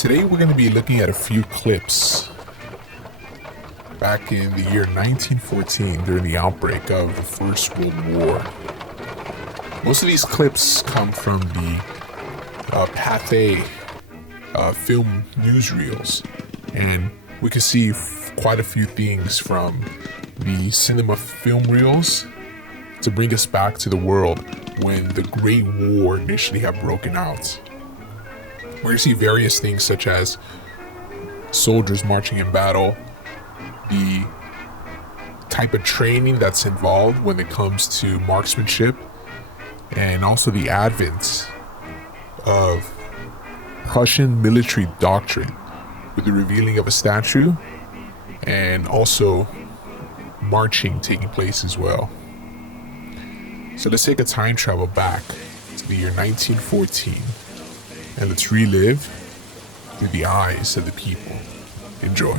Today we're going to be looking at a few clips back in the year 1914 during the outbreak of the First World War. Most of these clips come from the Pathé film newsreels, and we can see quite a few things from the cinema film reels to bring us back to the world when the Great War initially had broken out. We're going to see various things such as soldiers marching in battle, the type of training that's involved when it comes to marksmanship, and also the advent of Prussian military doctrine with the revealing of a statue and also marching taking place as well. So let's take a time travel back to the year 1914 and let's relive through the eyes of the people. Enjoy.